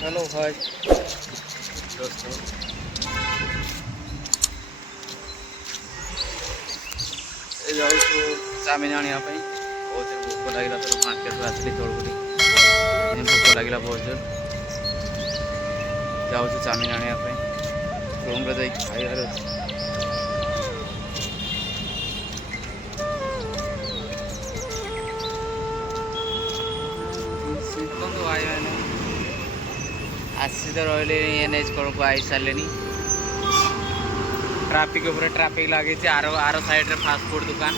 Hello hi दोस्तों जाऊँ chowmein आने बहुत जोर भोक लगे तो मार्केट आसली तौक भोक लगे बहुत जोर जाऊँ चाउमिन आने रूम रे खाइबार अच्छे देखो भाई मैंने आसी तो रही एनएच कौन को आई सारे ट्राफिक ऊपर ट्राफिक लगी आर साइड रे फास्ट फूड दुकान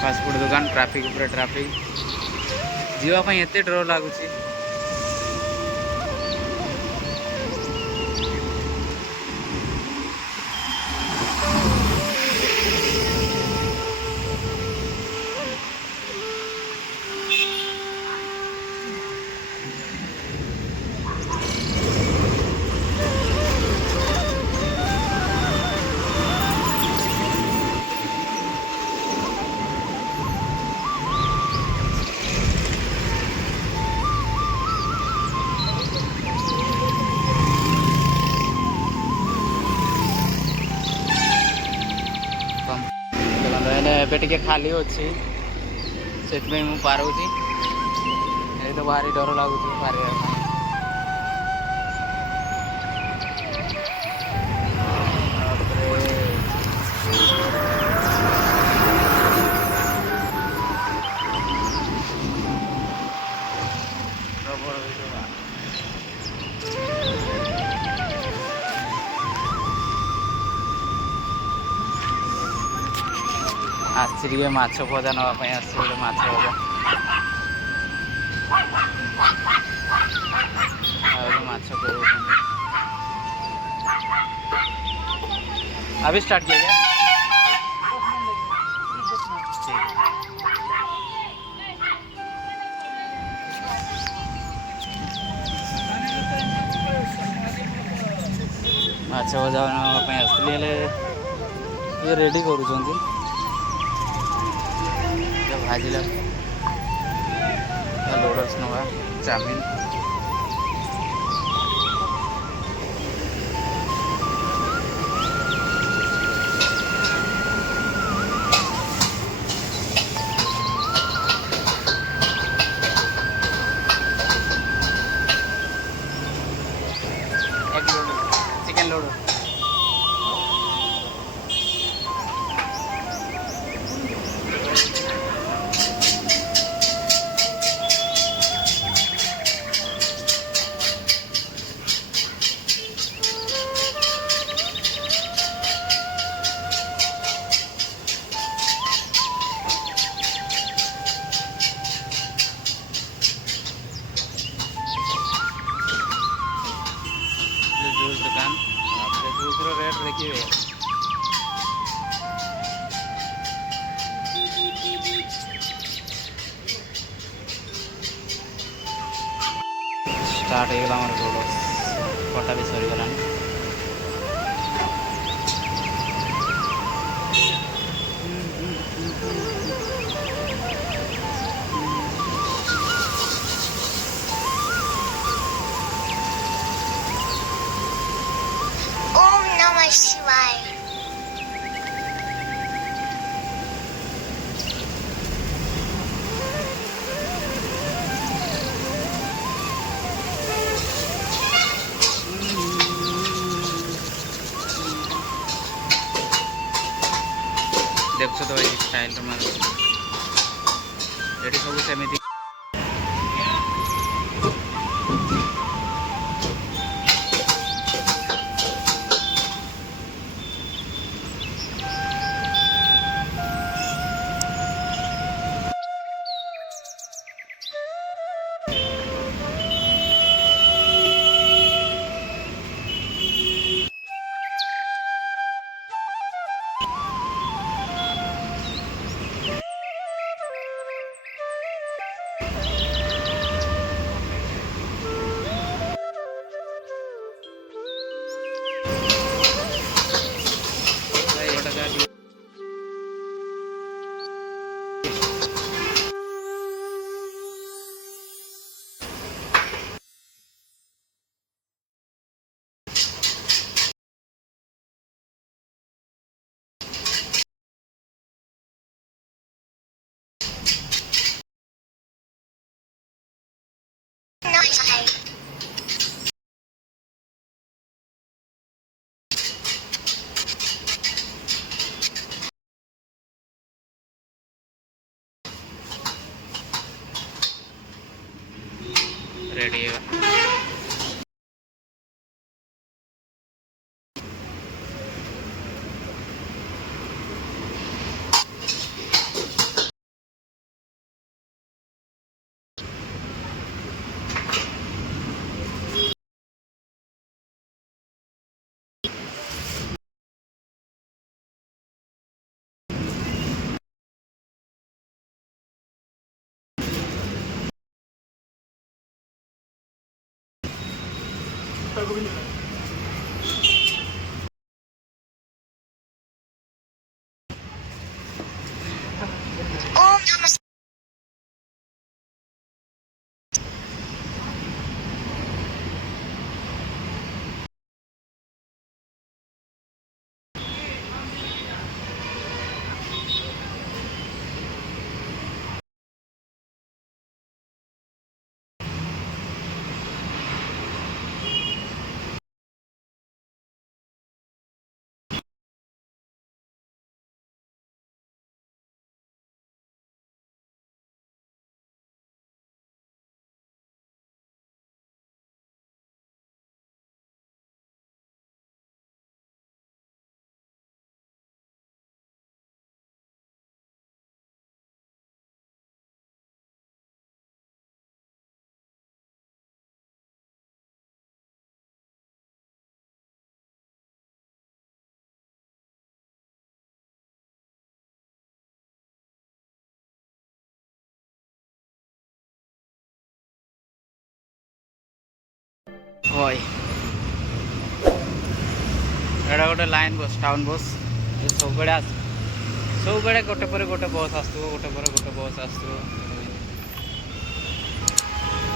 फास्ट फूड दुकान ट्राफिक ऊपर ट्राफिक जीवाई एत डर लगुच एबे खाली अच्छी से पारुची ये तो भारी डर लगुच पार आसी माछ भजा नापी आस माछ भजा माछ अभी स्टार्ट किया गया माछ भजा नापी आसली ये रेडी कर भाजिला लोडर्स नवा चाउमिन एक लोडर चिकन लोडर जूस दुकान आप जूस रेट देखिए स्टार्ट हो रोड कटा भी सरीगला ओम नमः शिवाय। देखो तो भाई स्टाइल ये सब सेमती ओए एटा गोटे लाइन बस टाउन बस सब बड़े गोटे पर गोटे बस आसो गोटे पर गोटे बस आसो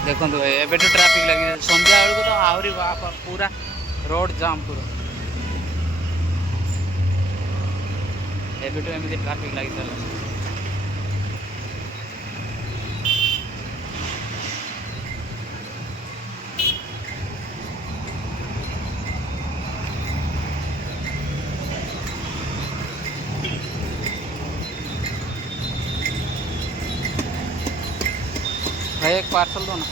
देखो एबे तो ट्रैफिक लगी संध्या बेलू तो आहरी पूरा रोड जाम पूरा एबे तो एमती ट्रैफिक लगी चला भाई एक पार्सल दो ना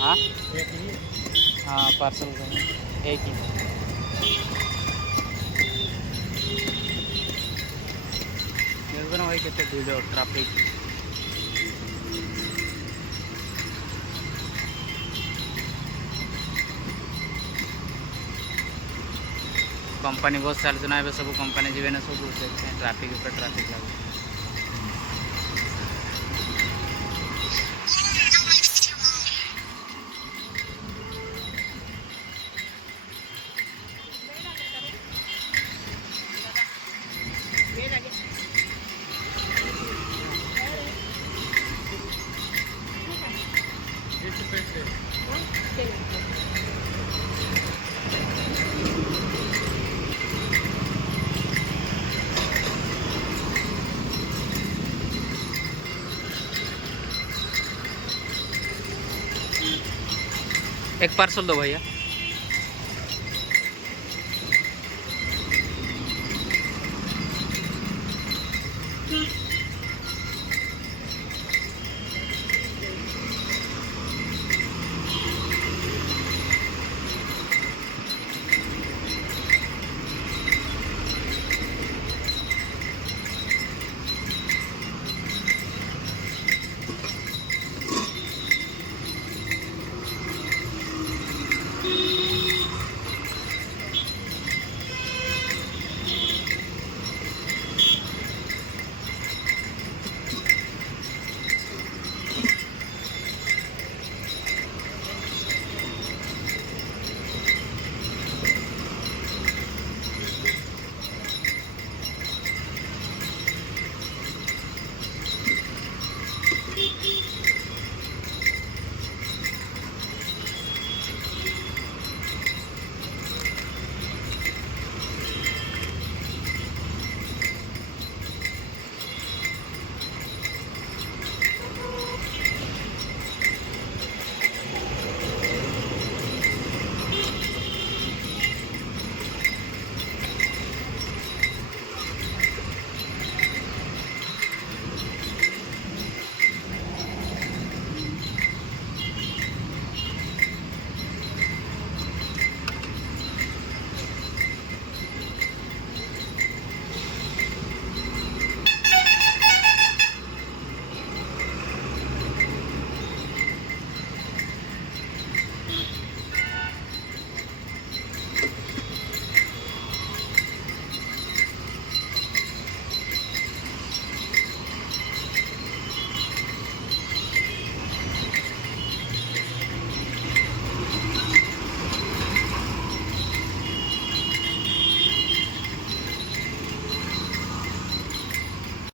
हाँ हाँ पार्सल एक ही भाई केते भीड़ ट्रैफिक कंपनी बस चलते ना सब कंपनी जीवे ना सब ट्रैफिक ऊपर ट्रैफिक लगे एक पार्सल दो भैया।